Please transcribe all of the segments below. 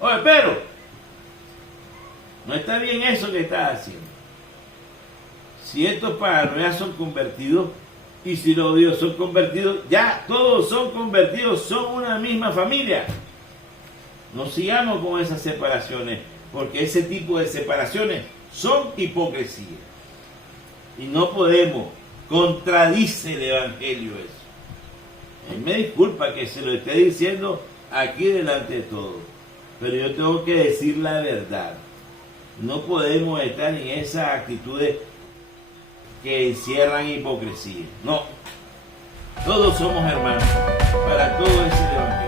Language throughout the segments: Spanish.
Oye, pero no está bien eso que estás haciendo. Si estos paganos ya son convertidos, y si los judíos son convertidos, ya todos son convertidos, son una misma familia. No sigamos con esas separaciones, porque ese tipo de separaciones son hipocresía. Y no podemos, contradice el Evangelio eso. Él me disculpa que se lo esté diciendo aquí delante de todos, pero yo tengo que decir la verdad. No podemos estar en esas actitudes que encierran hipocresía. No, todos somos hermanos, para todo es el Evangelio.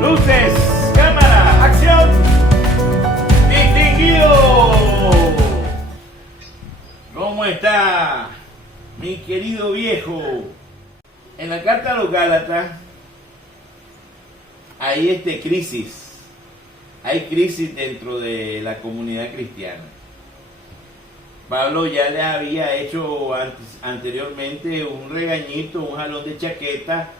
Luces, cámara, acción. Distinguido. ¿Cómo está mi querido viejo? En la carta a los Gálatas hay crisis. Hay crisis dentro de la comunidad cristiana. Pablo ya les había hecho anteriormente un regañito, un jalón de chaqueta,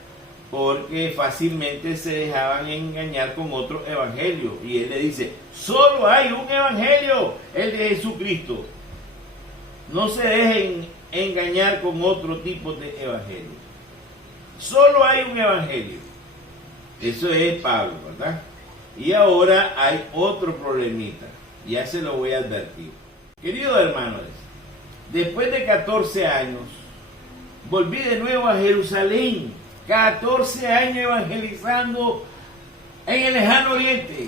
porque fácilmente se dejaban engañar con otro evangelio. Y él le dice, solo hay un evangelio, el de Jesucristo. No se dejen engañar con otro tipo de evangelio. Solo hay un evangelio. Eso es Pablo, ¿verdad? Y ahora hay otro problemita. Ya se lo voy a advertir. Queridos hermanos, después de 14 años, volví de nuevo a Jerusalén. 14 años evangelizando en el lejano oriente,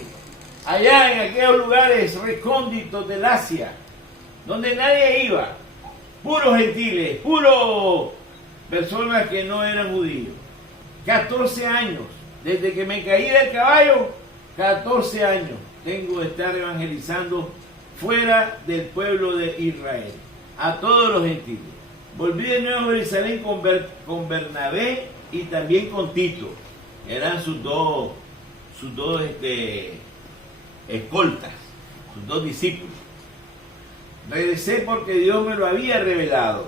allá en aquellos lugares recónditos del Asia, donde nadie iba, puros gentiles, puros personas que no eran judíos. 14 años, desde que me caí del caballo, 14 años tengo de estar evangelizando fuera del pueblo de Israel, a todos los gentiles. Volví de nuevo a Jerusalén con Bernabé y también con Tito, eran sus dos escoltas, sus dos discípulos. Regresé porque Dios me lo había revelado.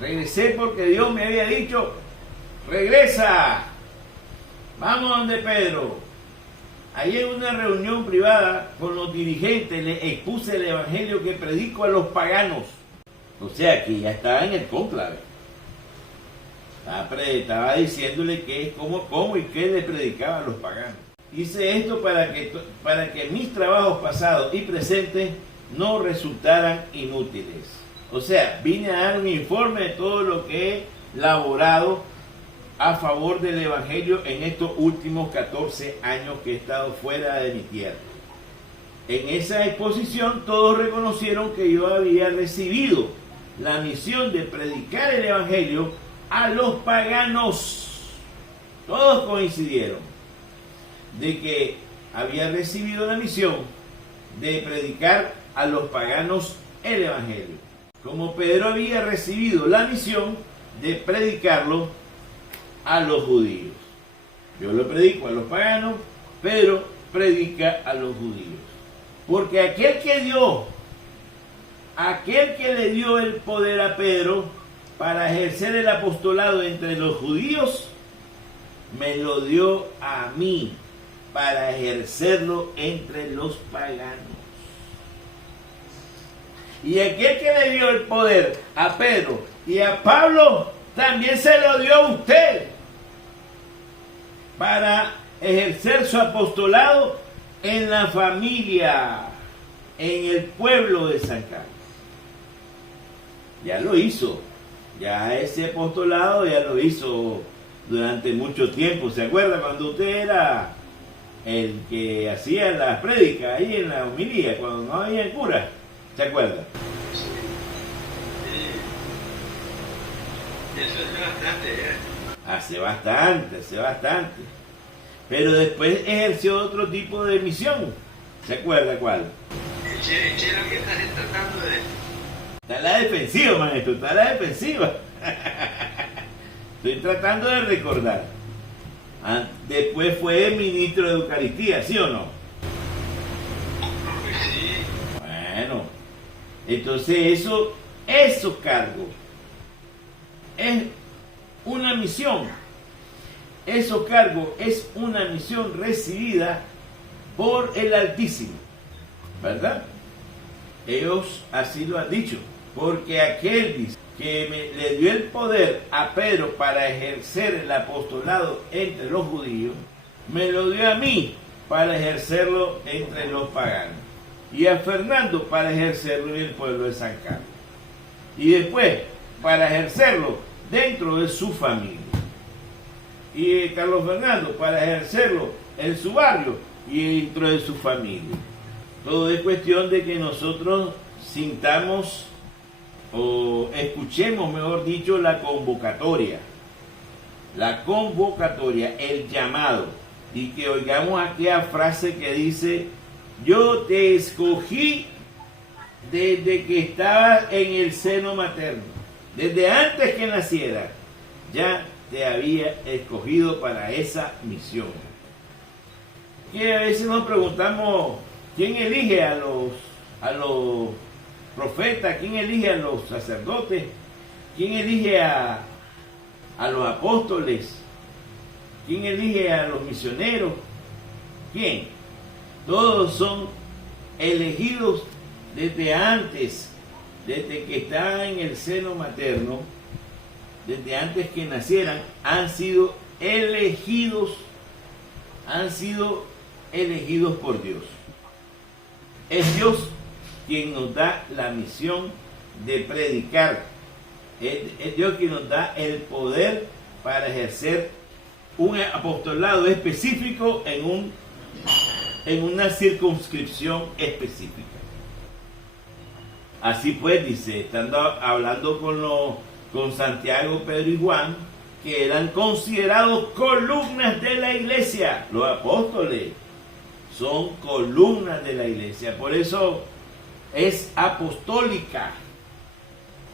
Regresé porque Dios me había dicho, regresa, vamos donde Pedro. Ahí en una reunión privada con los dirigentes le expuse el evangelio que predico a los paganos. O sea que ya estaba en el cónclave. Estaba diciéndole cómo y qué le predicaba a los paganos. Hice esto para que mis trabajos pasados y presentes no resultaran inútiles. O sea, vine a dar un informe de todo lo que he laborado a favor del Evangelio en estos últimos 14 años que he estado fuera de mi tierra. En esa exposición todos reconocieron que yo había recibido la misión de predicar el Evangelio a los paganos. Todos coincidieron de que había recibido la misión de predicar a los paganos el Evangelio, como Pedro había recibido la misión de predicarlo a los judíos. Yo lo predico a los paganos, Pedro predica a los judíos. Porque aquel que le dio el poder a Pedro para ejercer el apostolado entre los judíos, me lo dio a mí para ejercerlo entre los paganos. Y aquel que le dio el poder a Pedro y a Pablo, también se lo dio a usted para ejercer su apostolado en la familia, en el pueblo de San Carlos. Ya lo hizo. Ya ese apostolado ya lo hizo durante mucho tiempo. ¿Se acuerda cuando usted era el que hacía las prédicas ahí en la homilía, cuando no había cura? ¿Se acuerda? Sí. Eso hace bastante, Hace bastante. Pero después ejerció otro tipo de misión. ¿Se acuerda cuál? ¿Qué es lo que estás tratando de...? Está a la defensiva, maestro, está a la defensiva. Estoy tratando de recordar. Después fue ministro de Eucaristía, ¿sí o no? Pues sí. Bueno, entonces esos cargos es una misión. Esos cargos es una misión recibida por el Altísimo, ¿verdad? Ellos así lo han dicho, porque aquel dice que le dio el poder a Pedro para ejercer el apostolado entre los judíos, me lo dio a mí para ejercerlo entre los paganos, y a Fernando para ejercerlo en el pueblo de San Carlos, y después para ejercerlo dentro de su familia, y Carlos Fernando para ejercerlo en su barrio y dentro de su familia. Todo es cuestión de que nosotros sintamos o escuchemos, mejor dicho, la convocatoria, el llamado, y que oigamos aquella frase que dice: yo te escogí desde que estabas en el seno materno, desde antes que naciera, ya te había escogido para esa misión. Que a veces nos preguntamos, ¿quién elige a los profetas? ¿Quién elige a los sacerdotes? ¿Quién elige a los apóstoles? ¿Quién elige a los misioneros? ¿Quién? Todos son elegidos desde antes, desde que estaban en el seno materno, desde antes que nacieran, han sido elegidos por Dios. Es Dios quien nos da la misión de predicar. Es Dios quien nos da el poder para ejercer un apostolado específico en una circunscripción específica. Así pues, dice, estando hablando con Santiago, Pedro y Juan, que eran considerados columnas de la iglesia. Los apóstoles son columnas de la iglesia, por eso es apostólica.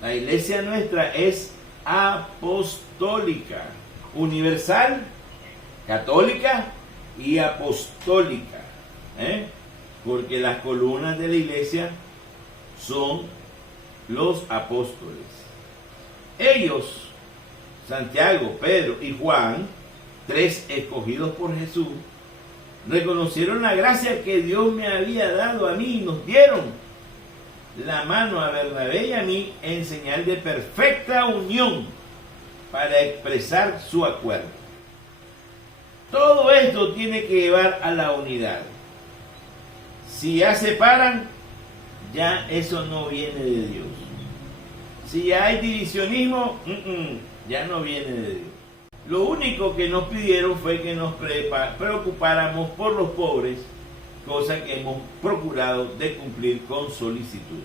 La iglesia nuestra es apostólica, universal, católica y apostólica, porque las columnas de la iglesia son los apóstoles. Ellos, Santiago, Pedro y Juan, tres escogidos por Jesús, reconocieron la gracia que Dios me había dado a mí y nos dieron la mano a Bernabé y a mí en señal de perfecta unión para expresar su acuerdo. Todo esto tiene que llevar a la unidad. Si ya separan, ya eso no viene de Dios. Si ya hay divisionismo, ya no viene de Dios. Lo único que nos pidieron fue que nos preocupáramos por los pobres, cosa que hemos procurado de cumplir con solicitud.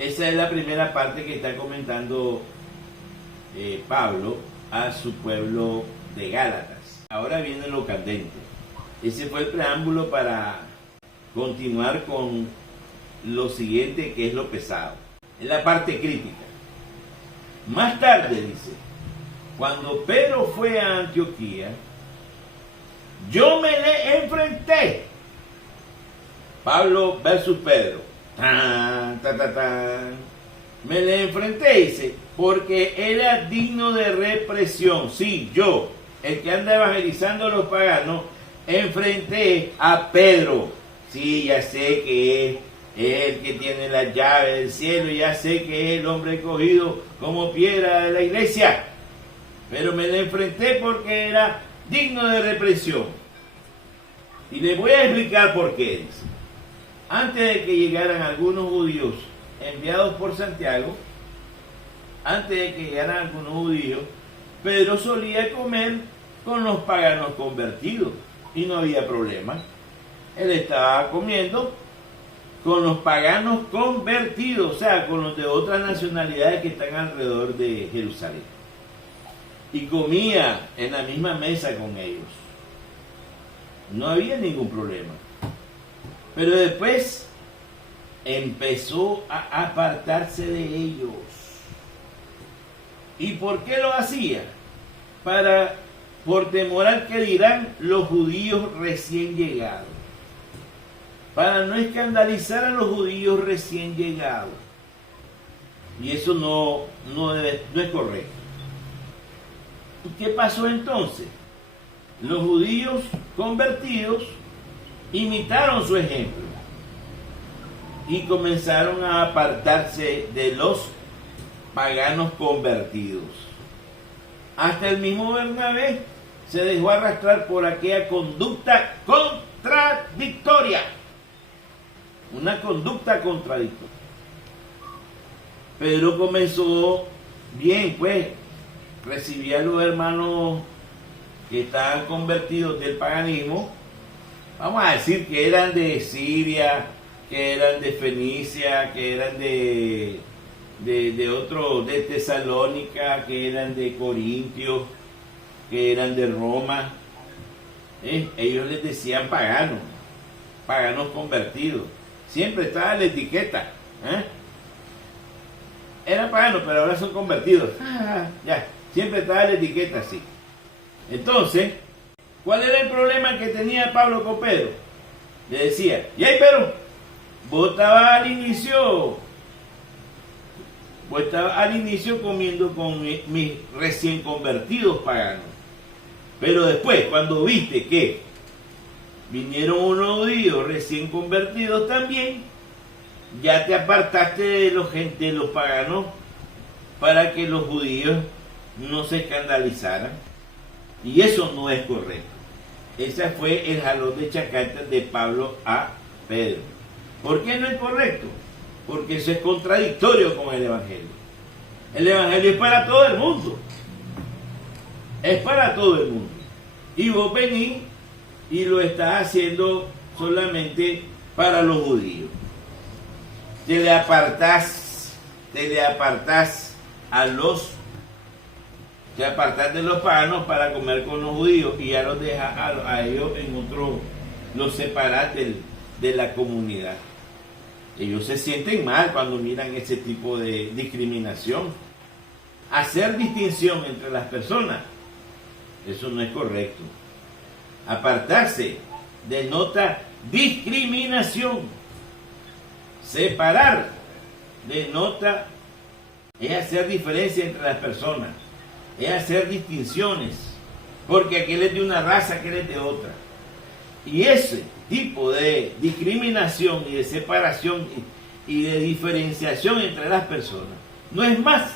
Esa es la primera parte que está comentando Pablo a su pueblo de Gálatas. Ahora viene lo candente. Ese fue el preámbulo para continuar con lo siguiente, que es lo pesado. Es la parte crítica. Más tarde, dice, cuando Pedro fue a Antioquía, yo me le enfrenté. Pablo versus Pedro. Me le enfrenté, dice, porque era digno de represión. Sí, yo, el que anda evangelizando a los paganos, enfrenté a Pedro. Sí, ya sé que es el que tiene las llaves del cielo, ya sé que es el hombre escogido como piedra de la iglesia, pero me le enfrenté porque era digno de represión. Y les voy a explicar por qué. Dice, antes de que llegaran algunos judíos enviados por Santiago, Pedro solía comer con los paganos convertidos y no había problema. Él estaba comiendo con los paganos convertidos, o sea, con los de otras nacionalidades que están alrededor de Jerusalén. Y comía en la misma mesa con ellos. No había ningún problema. Pero después empezó a apartarse de ellos. ¿Y por qué lo hacía? Por temor al que dirán los judíos recién llegados. Para no escandalizar a los judíos recién llegados. Y eso no es correcto. ¿Y qué pasó entonces? Los judíos convertidos imitaron su ejemplo y comenzaron a apartarse de los paganos convertidos. Hasta el mismo Bernabé se dejó arrastrar por aquella conducta contradictoria. Una conducta contradictoria. Pedro comenzó bien, pues, recibía a los hermanos que estaban convertidos del paganismo, vamos a decir que eran de Siria, que eran de Fenicia, que eran de Tesalónica, que eran de Corintios, que eran de Roma. Ellos les decían paganos convertidos. Siempre estaba la etiqueta. Eran paganos, pero ahora son convertidos. Ya, siempre estaba la etiqueta así. Entonces, ¿cuál era el problema que tenía Pablo con Pedro? Le decía, ¡yay, Pedro! Vos estabas al inicio comiendo con mis recién convertidos paganos. Pero después, cuando viste que vinieron unos judíos recién convertidos también, ya te apartaste de los paganos para que los judíos no se escandalizaran. Y eso no es correcto. Ese fue el jalón de chacata de Pablo a Pedro. ¿Por qué no es correcto? Porque eso es contradictorio con el Evangelio. El Evangelio es para todo el mundo. Es para todo el mundo. Y vos venís y lo estás haciendo solamente para los judíos. Te le apartás te apartás de los paganos para comer con los judíos y ya los dejas a ellos en otro, los separás de la comunidad. Ellos se sienten mal cuando miran ese tipo de discriminación. Hacer distinción entre las personas, eso no es correcto. Apartarse denota discriminación. Separar denota es hacer diferencia entre las personas, es hacer distinciones, porque aquel es de una raza, aquel es de otra. Y ese tipo de discriminación y de separación y de diferenciación entre las personas no es más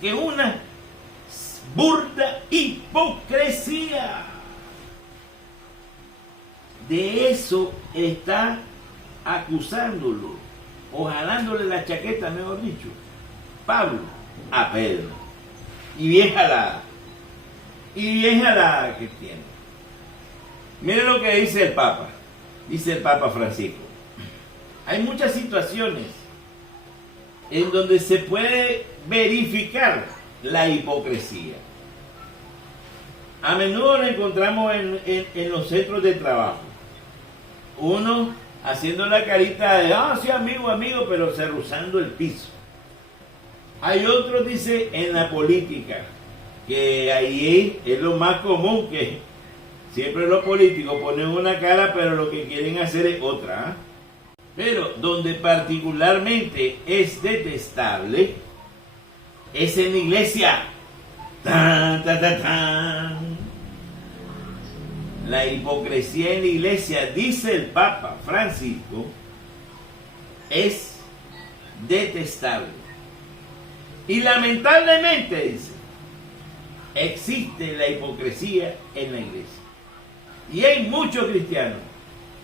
que una burda hipocresía. De eso está acusándolo o jalándole la chaqueta, mejor dicho, Pablo a Pedro. Y bien jalada que tiene. Miren lo que dice el Papa Francisco. Hay muchas situaciones en donde se puede verificar la hipocresía. A menudo lo encontramos en los centros de trabajo. Uno haciendo la carita de, sí, amigo, pero cerruzando el piso. Hay otros, dice, en la política, que ahí es lo más común, que siempre los políticos ponen una cara, pero lo que quieren hacer es otra. Pero donde particularmente es detestable es en la iglesia. ¡Tan, tan, tan, tan! La hipocresía en la iglesia, dice el Papa Francisco, es detestable. Y lamentablemente, dice, existe la hipocresía en la iglesia. Y hay muchos cristianos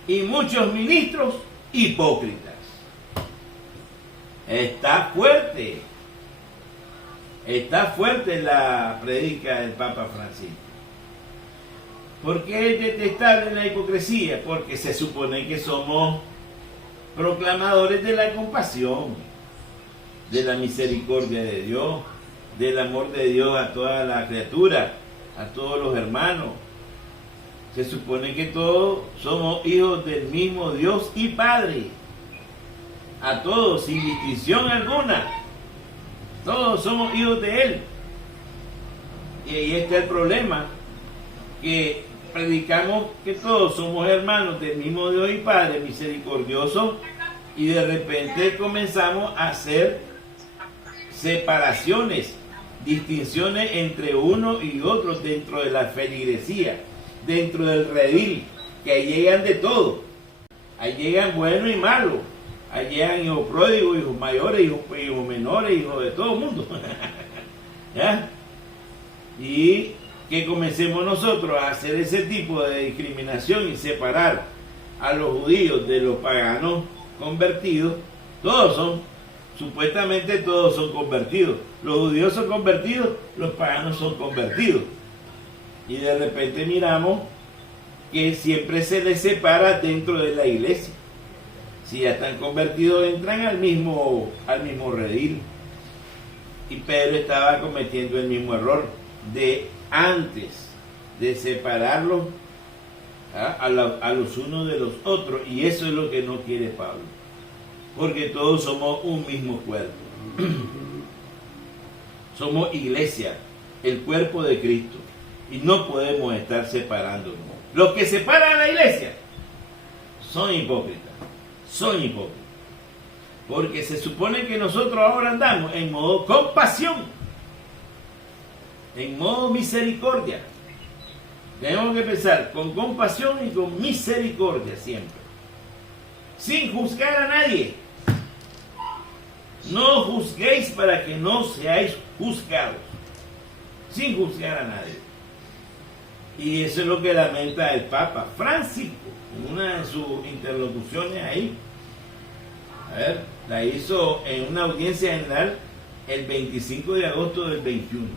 y muchos ministros hipócritas. Está fuerte la predica del Papa Francisco. ¿Por qué es detestable la hipocresía? Porque se supone que somos proclamadores de la compasión, de la misericordia de Dios, del amor de Dios a toda la criatura, a todos los hermanos. Se supone que todos somos hijos del mismo Dios y Padre. A todos, sin distinción alguna. Todos somos hijos de Él. Y ahí está el problema, que predicamos que todos somos hermanos del mismo Dios y Padre misericordioso, y de repente comenzamos a hacer separaciones, distinciones entre uno y otro dentro de la feligresía, dentro del redil, que ahí llegan de todo. Ahí llegan buenos y malos. Ahí llegan hijos pródigos, hijos mayores, hijos menores, hijos de todo el mundo. ¿Ya? Y que comencemos nosotros a hacer ese tipo de discriminación y separar a los judíos de los paganos convertidos. Supuestamente todos son convertidos. Los judíos son convertidos, los paganos son convertidos. Y de repente miramos que siempre se les separa dentro de la iglesia. Si ya están convertidos, entran al mismo redil. Y Pedro estaba cometiendo el mismo error de antes de separarlos a los unos de los otros. Y eso es lo que no quiere Pablo. Porque todos somos un mismo cuerpo. Somos iglesia, el cuerpo de Cristo. Y no podemos estar separándonos. Los que separan a la iglesia son hipócritas. Son hipócritas. Porque se supone que nosotros ahora andamos en modo compasión, en modo misericordia. Tenemos que pensar con compasión y con misericordia siempre, sin juzgar a nadie. No juzguéis para que no seáis juzgados, sin juzgar a nadie. Y eso es lo que lamenta el Papa Francisco en una de sus interlocuciones ahí. A ver, la hizo en una audiencia general el 25 de agosto del 21.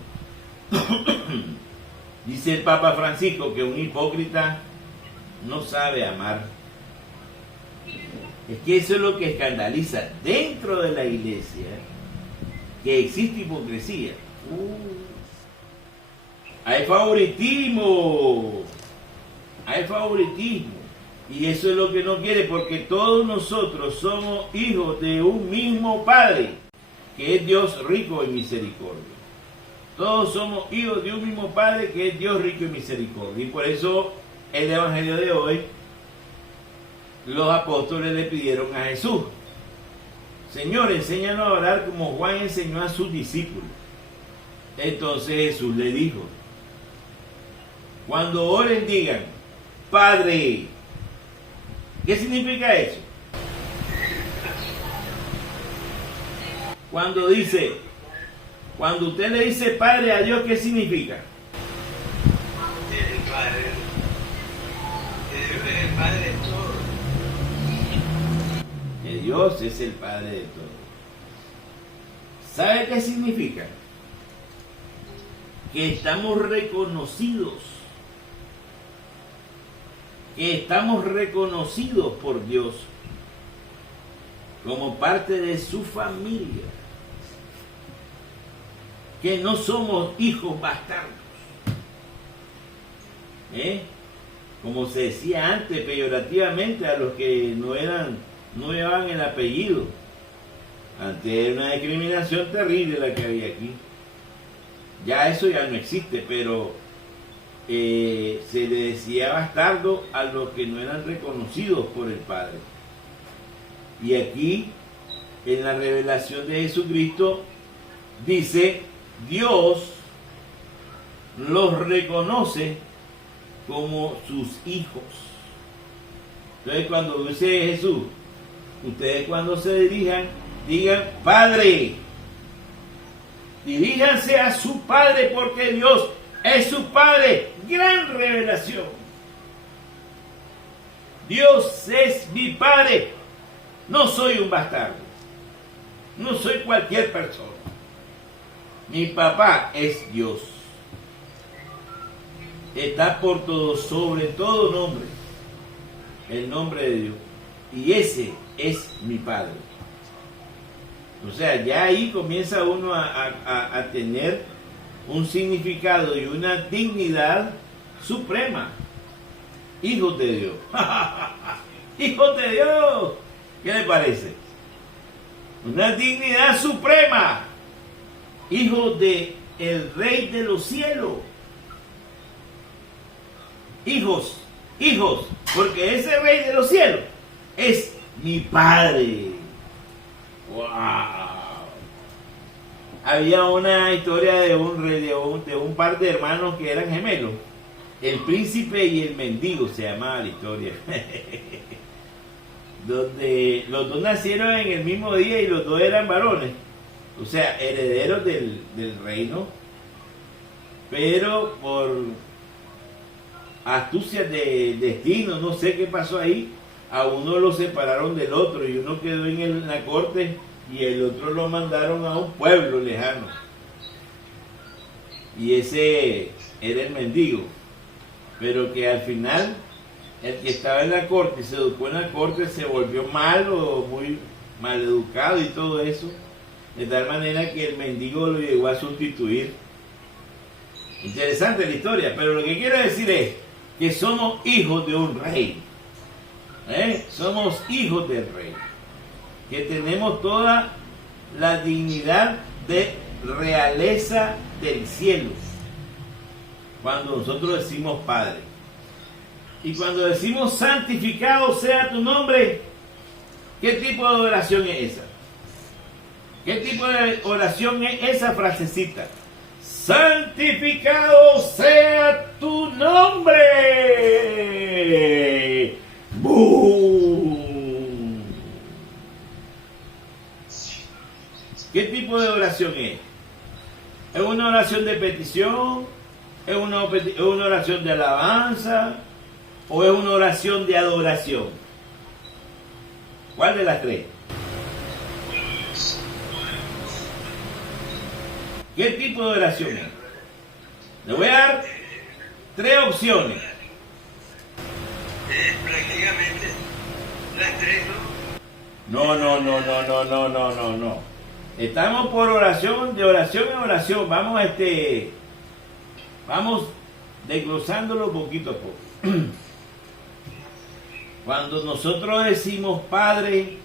Dice el Papa Francisco que un hipócrita no sabe amar. Es que eso es lo que escandaliza dentro de la iglesia, que existe hipocresía. Hay favoritismo. Hay favoritismo. Y eso es lo que no quiere, porque todos nosotros somos hijos de un mismo Padre, que es Dios rico en misericordia. Todos somos hijos de un mismo Padre, que es Dios rico en misericordia. Y por eso el Evangelio de hoy, los apóstoles le pidieron a Jesús: Señor, enséñanos a orar como Juan enseñó a sus discípulos. Entonces Jesús le dijo: cuando oren digan, Padre. ¿Qué significa eso? Cuando usted le dice Padre a Dios, ¿qué significa? El Padre de todo. Que Dios es el Padre de todo. ¿Sabe qué significa? Que estamos reconocidos. Que estamos reconocidos por Dios como parte de su familia, que no somos hijos bastardos, como se decía antes peyorativamente a los que no llevaban el apellido. Antes era una discriminación terrible la que había aquí. Ya eso ya no existe, pero se le decía bastardo a los que no eran reconocidos por el Padre. Y aquí, en la revelación de Jesucristo, dice: Dios los reconoce como sus hijos. Entonces, cuando dice Jesús, ustedes cuando se dirijan, digan Padre. Diríjanse a su Padre, porque Dios es su Padre. Gran revelación. Dios es mi Padre. No soy un bastardo. No soy cualquier persona. Mi papá es Dios. Está por todo, sobre todo nombre, el nombre de Dios. Y ese es mi Padre. O sea, ya ahí comienza uno a tener un significado y una dignidad suprema. Hijos de Dios. Hijos de Dios. ¿Qué le parece? Una dignidad suprema. Hijos de el Rey de los cielos. hijos, hijos, porque ese Rey de los cielos es mi Padre. ¡Wow! Había una historia de un par de hermanos que eran gemelos. El príncipe y el mendigo se llamaba la historia. Donde los dos nacieron en el mismo día y los dos eran varones. O sea, herederos del reino. Pero por astucia de destino, no sé qué pasó ahí, a uno lo separaron del otro y uno quedó en la corte y el otro lo mandaron a un pueblo lejano. Y ese era el mendigo. Pero que al final, el que estaba en la corte y se educó en la corte se volvió malo, muy mal educado y todo eso. De tal manera que el mendigo lo llegó a sustituir. Interesante la historia, pero lo que quiero decir es que somos hijos de un rey. Somos hijos del rey. Que tenemos toda la dignidad de realeza del cielo. Cuando nosotros decimos Padre. Y cuando decimos santificado sea tu nombre, ¿qué tipo de oración es esa? ¿Qué tipo de oración es esa frasecita? Santificado sea tu nombre. ¡Bum! ¿Qué tipo de oración es? ¿Es una oración de petición? ¿Es una oración de alabanza? ¿O es una oración de adoración? ¿Cuál de las tres? ¿Qué tipo de oración es? Le voy a dar tres opciones. Prácticamente las tres, No. No. Estamos por oración, de oración en oración. Vamos desglosándolo poquito a poco. Cuando nosotros decimos Padre,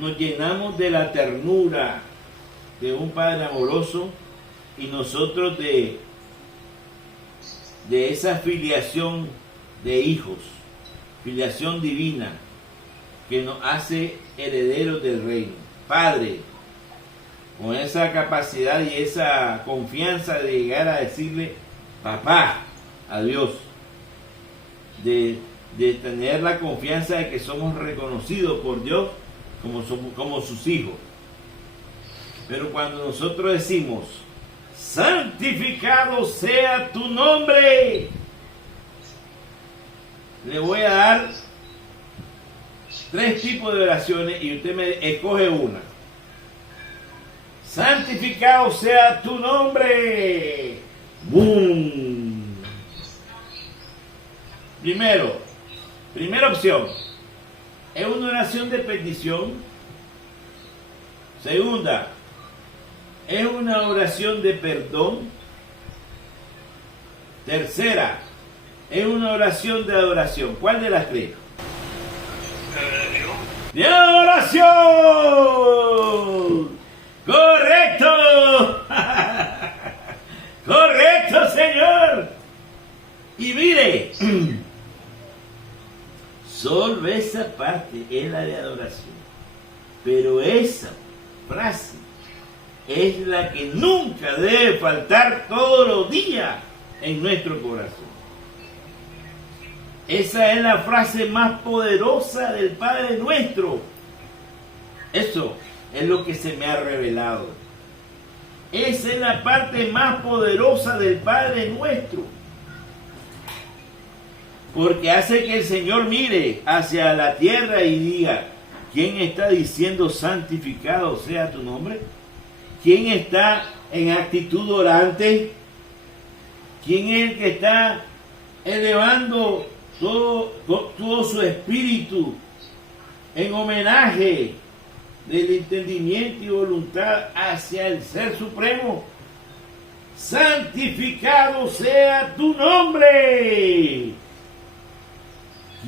nos llenamos de la ternura de un Padre amoroso y nosotros de esa filiación de hijos, filiación divina que nos hace herederos del reino. Padre, con esa capacidad y esa confianza de llegar a decirle papá a Dios, de tener la confianza de que somos reconocidos por Dios como sus hijos. Pero cuando nosotros decimos santificado sea tu nombre, le voy a dar tres tipos de oraciones y usted me escoge una. Santificado sea tu nombre. ¡Bum! Primera opción, es una oración de petición. Segunda, es una oración de perdón. Tercera, es una oración de adoración. ¿Cuál de las tres? ¡De adoración! ¡Correcto! ¡Correcto, señor! Y mire, solo esa parte es la de adoración. Pero esa frase es la que nunca debe faltar todos los días en nuestro corazón. Esa es la frase más poderosa del Padre nuestro. Eso es lo que se me ha revelado. Esa es la parte más poderosa del Padre nuestro. Porque hace que el Señor mire hacia la tierra y diga, ¿quién está diciendo santificado sea tu nombre? ¿Quién está en actitud orante? ¿Quién es el que está elevando todo su espíritu en homenaje del entendimiento y voluntad hacia el Ser Supremo? Santificado sea tu nombre.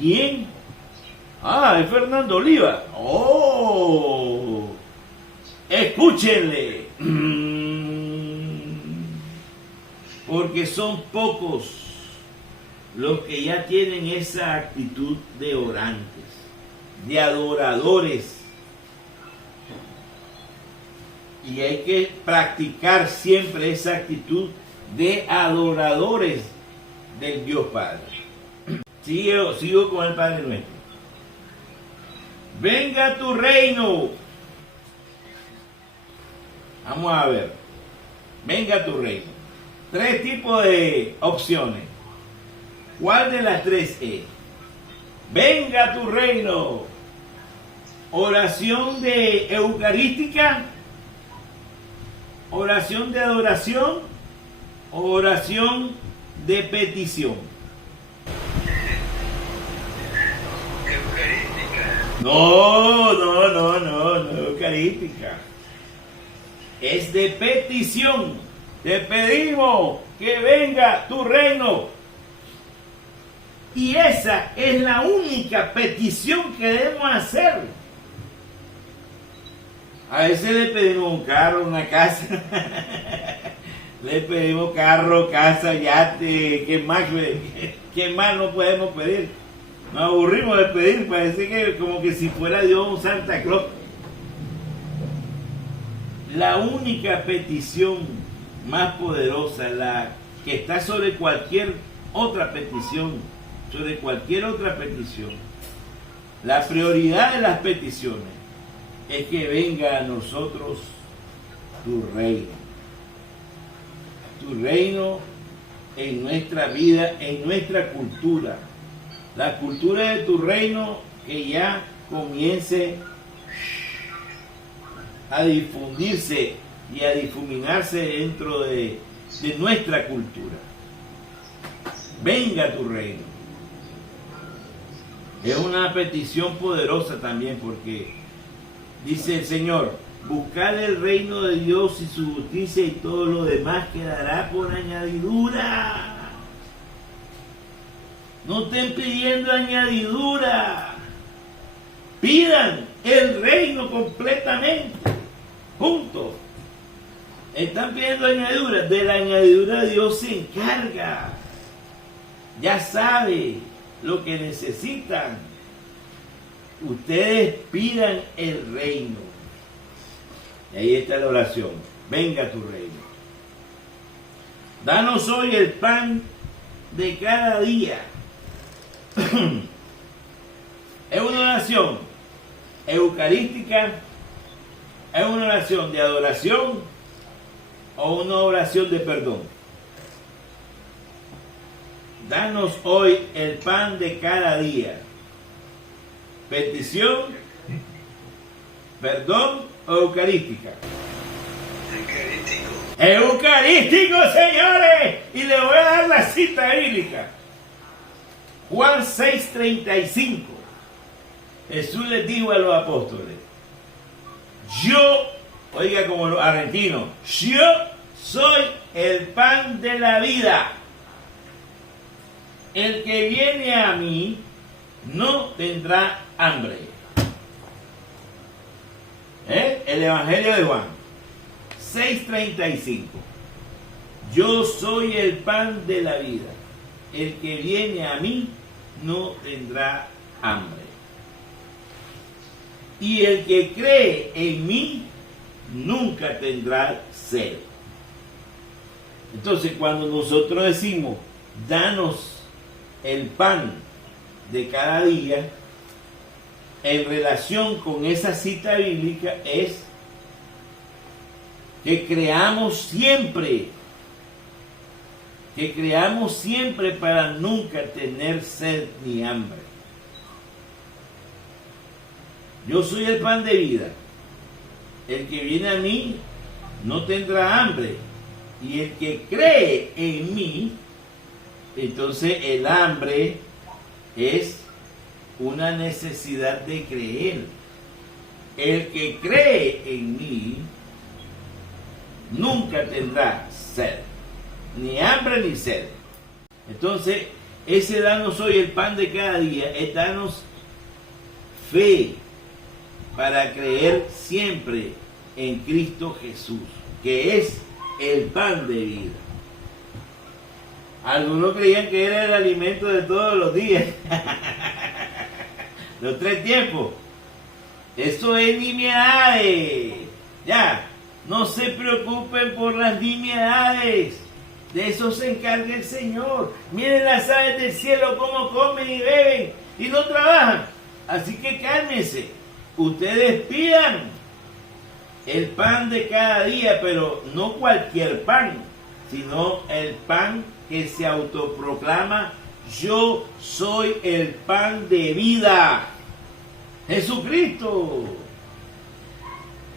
¿Quién? Es Fernando Oliva. ¡Oh! Escúchenle. Porque son pocos los que ya tienen esa actitud de orantes, de adoradores. Y hay que practicar siempre esa actitud de adoradores del Dios Padre. Sigo con el Padre Nuestro. Venga tu reino. Vamos a ver. Venga tu reino. 3 tipos de opciones. ¿Cuál de las 3 es? Venga tu reino. Oración de eucarística. Oración de adoración. Oración de petición. Eucarística. No, eucarística. Es de petición. Te pedimos que venga tu reino. Y esa es la única petición que debemos hacer. A veces le pedimos un carro, una casa. Le pedimos carro, casa, yate. ¿Qué más no podemos pedir? Nos aburrimos de pedir. Parece que como que si fuera Dios un Santa Claus. La única petición más poderosa, la que está sobre cualquier otra petición, la prioridad de las peticiones es que venga a nosotros tu reino en nuestra vida, en nuestra cultura, la cultura de tu reino que ya comience a difundirse y a difuminarse dentro de nuestra cultura. Venga tu reino. Es una petición poderosa también porque dice el Señor, buscad el reino de Dios y su justicia y todo lo demás quedará por añadidura. No estén pidiendo añadidura. Pidan el reino completamente. Punto. Están pidiendo añadidura. De la añadidura Dios se encarga. Ya sabe lo que necesitan. Ustedes pidan el reino. Y ahí está la oración. Venga tu reino. Danos hoy el pan de cada día. Es una oración eucarística, es una oración de adoración o una oración de perdón. Danos hoy el pan de cada día. Petición, perdón o eucarística. Eucarístico. Eucarístico, señores. Y le voy a dar la cita bíblica. Juan 6:35. Jesús les dijo a los apóstoles, yo, oiga como los argentinos, yo soy el pan de la vida. El que viene a mí no tendrá hambre. El Evangelio de Juan 6:35. Yo soy el pan de la vida. El que viene a mí no tendrá hambre. Y el que cree en mí nunca tendrá sed. Entonces, cuando nosotros decimos, danos el pan de cada día, en relación con esa cita bíblica es que creamos siempre para nunca tener sed ni hambre. Yo soy el pan de vida. El que viene a mí no tendrá hambre. Y el que cree en mí, entonces el hambre es una necesidad de creer. El que cree en mí nunca tendrá sed. Ni hambre ni sed. Entonces, ese danos hoy el pan de cada día es darnos fe para creer siempre en Cristo Jesús, que es el pan de vida. Algunos creían que era el alimento de todos los días. Los 3 tiempos. Eso es nimiedades. Ya, no se preocupen por las nimiedades. De eso se encarga el Señor. Miren las aves del cielo cómo comen y beben y no trabajan. Así que cálmense. Ustedes pidan el pan de cada día, pero no cualquier pan, sino el pan que se autoproclama: yo soy el pan de vida, Jesucristo.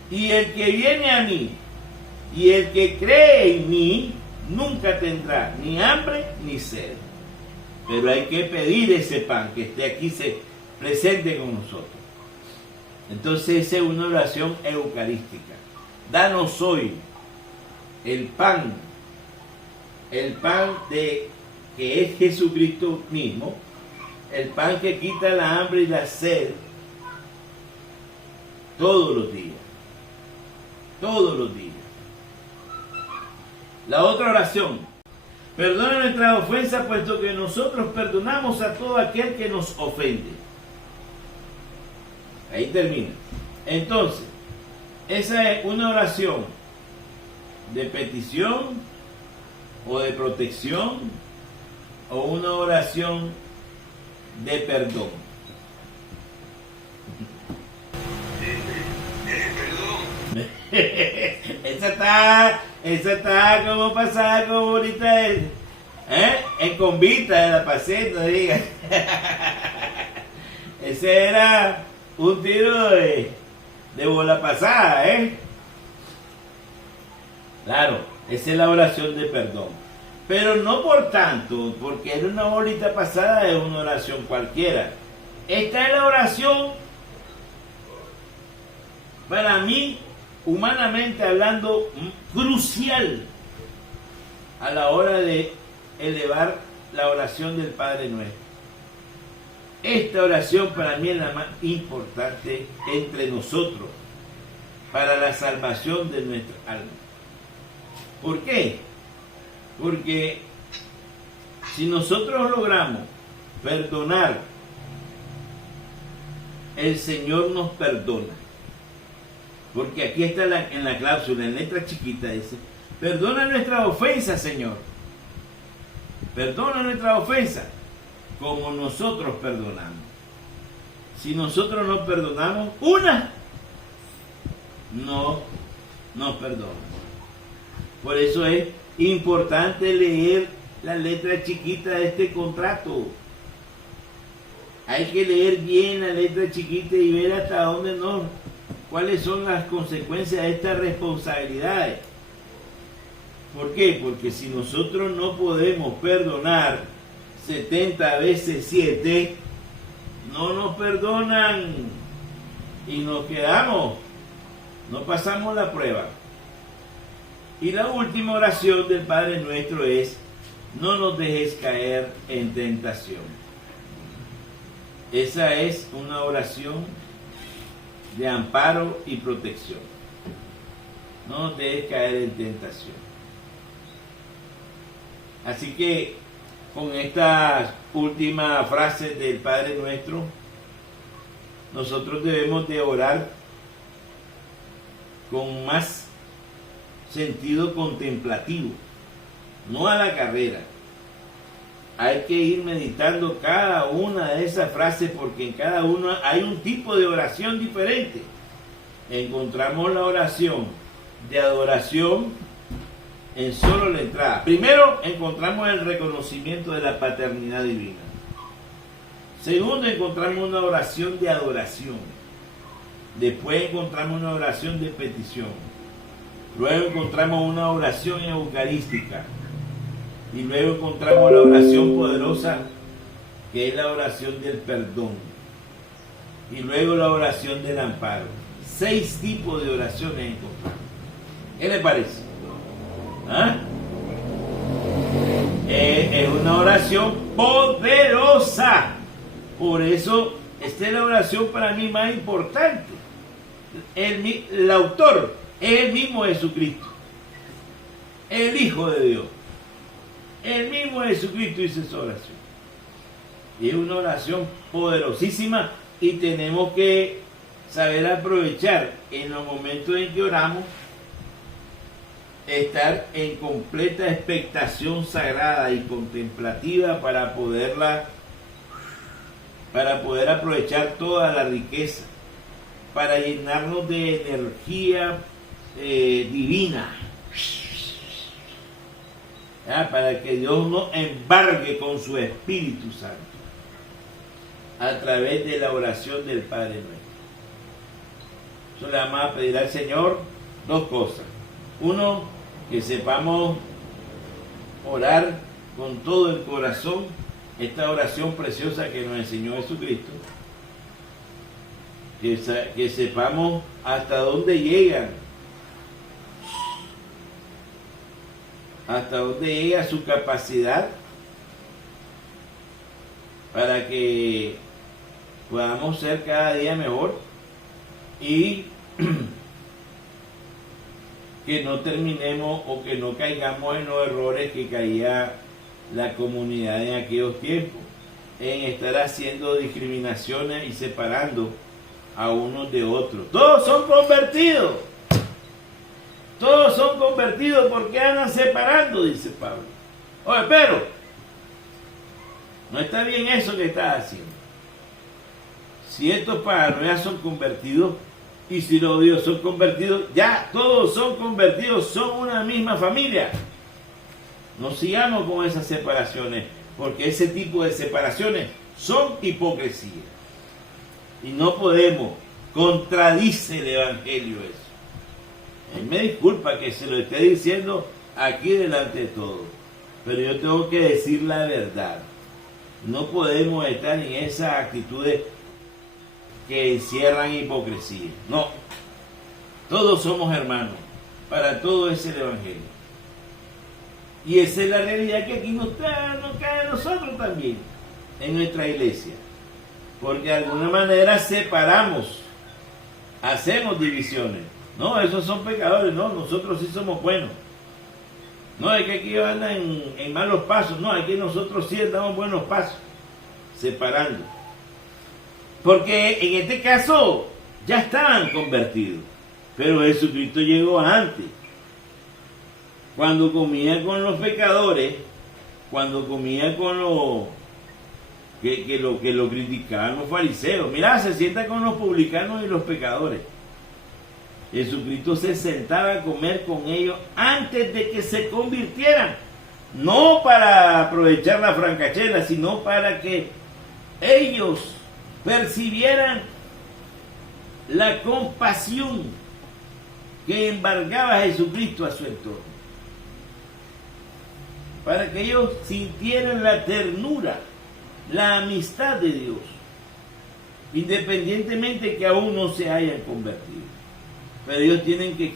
Y el que viene a mí y el que cree en mí nunca tendrá ni hambre ni sed. Pero hay que pedir ese pan que esté aquí presente con nosotros. Entonces esa es una oración eucarística. Danos hoy el pan que es Jesucristo mismo, el pan que quita la hambre y la sed todos los días. Todos los días. La otra oración: perdona nuestras ofensas, puesto que nosotros perdonamos a todo aquel que nos ofende. Ahí termina. Entonces, esa es una oración de petición o de protección, o una oración de perdón. Perdón. Esa está como pasada, como bonita es. En convita de la paseta, diga. Ese era un tiro de bola pasada, Claro, esa es la oración de perdón. Pero no por tanto, porque era una bolita pasada, es una oración cualquiera. Esta es la oración, para mí, humanamente hablando, crucial a la hora de elevar la oración del Padre Nuestro. Esta oración para mí es la más importante entre nosotros para la salvación de nuestra alma. ¿Por qué? Porque si nosotros logramos perdonar, el Señor nos perdona. Porque aquí está en la cláusula, en letra chiquita, dice: perdona nuestras ofensas, Señor. Perdona nuestras ofensas, como nosotros perdonamos. Si nosotros no perdonamos una, no nos perdona. Por eso es importante leer la letra chiquita de este contrato. Hay que leer bien la letra chiquita y ver hasta dónde cuáles son las consecuencias de estas responsabilidades. ¿Por qué? Porque si nosotros no podemos perdonar 70 veces 7, no nos perdonan y nos quedamos, no pasamos la prueba. Y la última oración del Padre Nuestro es: no nos dejes caer en tentación. Esa es una oración de amparo y protección. No nos dejes caer en tentación. Así que con estas últimas frases del Padre Nuestro, nosotros debemos de orar con más sentido contemplativo, no a la carrera. Hay que ir meditando cada una de esas frases, porque en cada una hay un tipo de oración diferente. Encontramos la oración de adoración en solo la entrada. Primero encontramos el reconocimiento de la paternidad divina. Segundo, encontramos una oración de adoración. Después encontramos una oración de petición. Luego encontramos una oración eucarística. Y luego encontramos la oración poderosa, que es la oración del perdón. Y luego la oración del amparo. 6 tipos de oraciones encontramos. ¿Qué le parece? Es una oración poderosa. Por eso, esta es la oración para mí más importante. El autor es el mismo Jesucristo, el Hijo de Dios. El mismo Jesucristo hizo esa oración. Y es una oración poderosísima y tenemos que saber aprovechar en los momentos en que oramos, estar en completa expectación sagrada y contemplativa para poder aprovechar toda la riqueza, para llenarnos de energía divina, para que Dios nos embargue con su Espíritu Santo a través de la oración del Padre Nuestro. Eso le vamos a pedir al Señor dos cosas. Uno, que sepamos orar con todo el corazón esta oración preciosa que nos enseñó Jesucristo. Que sepamos hasta dónde llega su capacidad para que podamos ser cada día mejor y que no terminemos o que no caigamos en los errores que caía la comunidad en aquellos tiempos, en estar haciendo discriminaciones y separando a unos de otros. Todos son convertidos, ¿por qué andan separando? Dice Pablo. Oye, pero no está bien eso que estás haciendo. Si estos paganos ya son convertidos, y si los judíos son convertidos, ya todos son convertidos, son una misma familia. No sigamos con esas separaciones, porque ese tipo de separaciones son hipocresía. Y no podemos, contradice el Evangelio eso. Él me disculpa que se lo esté diciendo aquí delante de todos, pero yo tengo que decir la verdad. No podemos estar en esas actitudes que encierran hipocresía. No, todos somos hermanos, para todo es el Evangelio. Y esa es la realidad que aquí nos cae a nosotros también, en nuestra iglesia. Porque de alguna manera separamos, hacemos divisiones. No, esos son pecadores, no, nosotros sí somos buenos. No, es que aquí ellos andan en malos pasos, no, es que nosotros sí damos buenos pasos, separando. Porque en este caso ya estaban convertidos, pero Jesucristo llegó antes. Cuando comía con los pecadores, cuando comía con los que lo criticaban los fariseos, mira, se sienta con los publicanos y los pecadores. Jesucristo se sentaba a comer con ellos antes de que se convirtieran, no para aprovechar la francachela, sino para que ellos percibieran la compasión que embargaba a Jesucristo a su entorno, para que ellos sintieran la ternura, la amistad de Dios, independientemente que aún no se hayan convertido. Pero ellos tienen que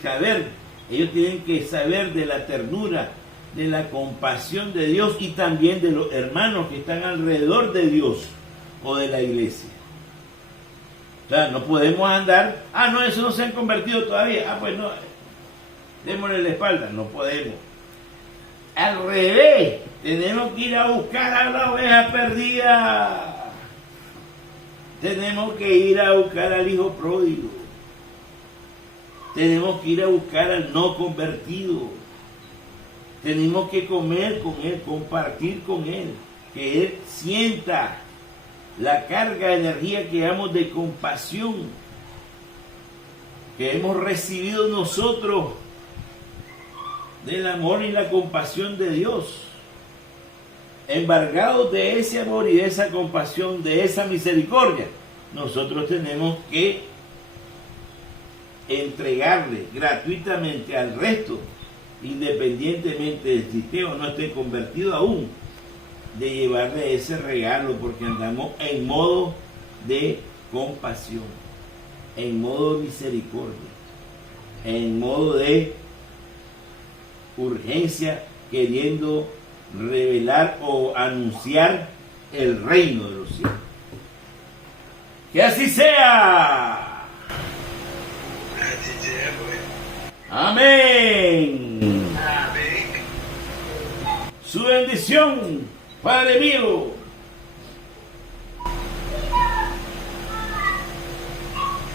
saber de la ternura, de la compasión de Dios y también de los hermanos que están alrededor de Dios o de la iglesia. O sea, no podemos andar, no, eso no se han convertido todavía, pues no, démosle la espalda, no podemos. Al revés, tenemos que ir a buscar a la oveja perdida. Tenemos que ir a buscar al hijo pródigo. Tenemos que ir a buscar al no convertido. Tenemos que comer con él, compartir con él, que él sienta la carga de energía que damos de compasión, que hemos recibido nosotros del amor y la compasión de Dios. Embargados de ese amor y de esa compasión, de esa misericordia, nosotros tenemos que entregarle gratuitamente al resto, independientemente de si esté o no esté convertido aún, de llevarle ese regalo, porque andamos en modo de compasión, en modo de misericordia, en modo de urgencia, queriendo revelar o anunciar el reino de los cielos. ¡Que así sea! Así sea, pues. Amén. Amén. su bendición, Padre mío.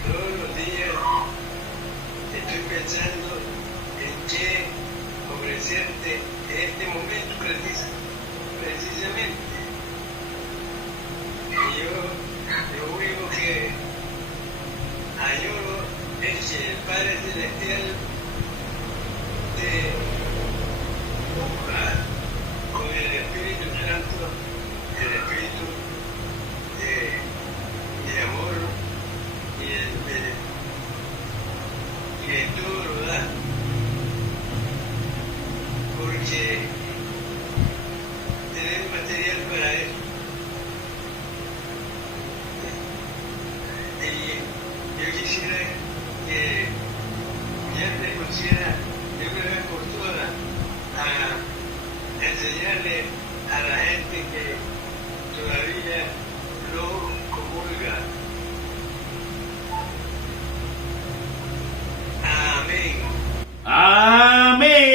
Todos los días estoy pensando en qué ofrecerte en este momento precisamente. Y yo lo único que añoro es que el Padre Celestial te unja con el Espíritu Santo, el Espíritu de amor y de todo lo da, porque tener material para eso. Y yo quisiera que ya te pusiera de una vez por todas a enseñarle a la gente que todavía no comulga. Amén. Amén.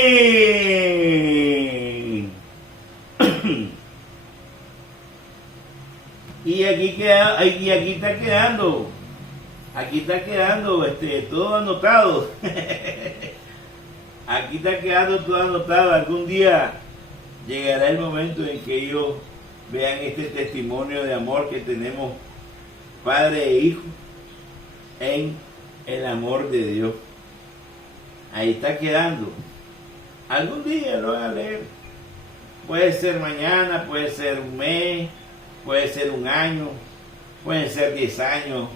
Y aquí está quedando. Aquí está quedando todo anotado. Aquí está quedando todo anotado. Algún día llegará el momento en que ellos vean este testimonio de amor que tenemos padre e hijo en el amor de Dios. Ahí está quedando. Algún día lo van a leer. Puede ser mañana, puede ser un mes, puede ser un año, pueden ser 10 años,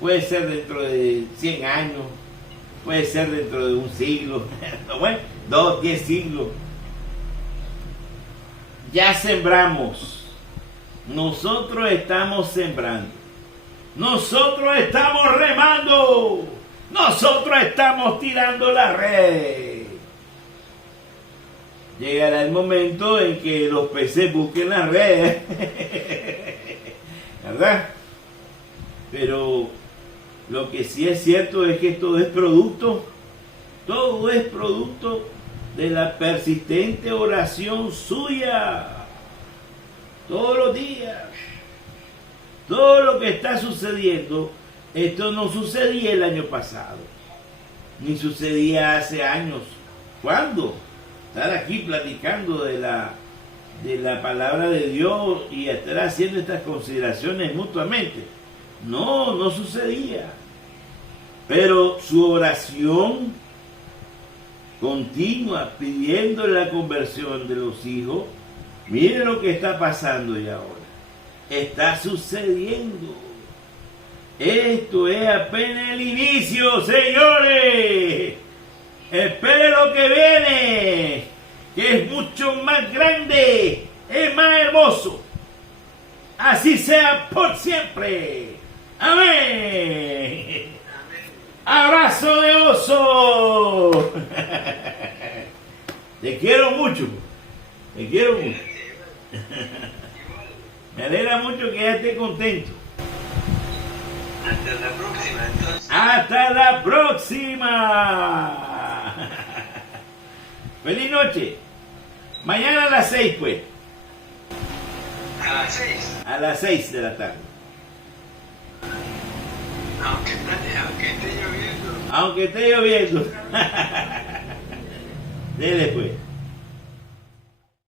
puede ser dentro de 100 años, puede ser dentro de un siglo, bueno, 2, 10 siglos. Ya sembramos. Nosotros estamos sembrando. Nosotros estamos remando. Nosotros estamos tirando la red. Llegará el momento en que los peces busquen la red. ¿Verdad? Pero lo que sí es cierto es que todo es producto de la persistente oración suya. Todos los días. Todo lo que está sucediendo, esto no sucedía el año pasado, ni sucedía hace años. ¿Cuándo? Estar aquí platicando de la palabra de Dios y estar haciendo estas consideraciones mutuamente. No sucedía. Pero su oración continua, pidiendo la conversión de los hijos, mire lo que está pasando ya ahora. Está sucediendo. Esto es apenas el inicio, señores. Espere lo que viene, que es mucho más grande, es más hermoso. Así sea por siempre. Amén. Abrazo de oso. Te quiero mucho. Te quiero mucho. Me alegra mucho que ya esté contento. Hasta la próxima, entonces. Hasta la próxima. Feliz noche. Mañana a las 6, pues. A las 6. A las 6 de la tarde. Aunque esté lloviendo. Aunque esté lloviendo. Dele, pues.